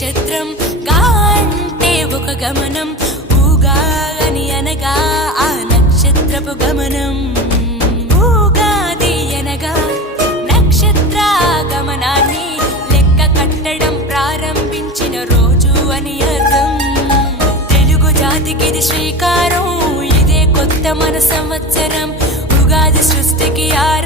నక్షత్రం గా అంటే ఒక గమనం, ఊగా అని అనగా ఆ నక్షత్రపు గమనం. ఊగాది అనగా నక్షత్ర గమనాన్ని లెక్క కట్టడం ప్రారంభించిన రోజు అని అర్థం. తెలుగు జాతికిది శ్రీకారం, ఇదే కొత్త మన సంవత్సరం. ఉగాది సృష్టికి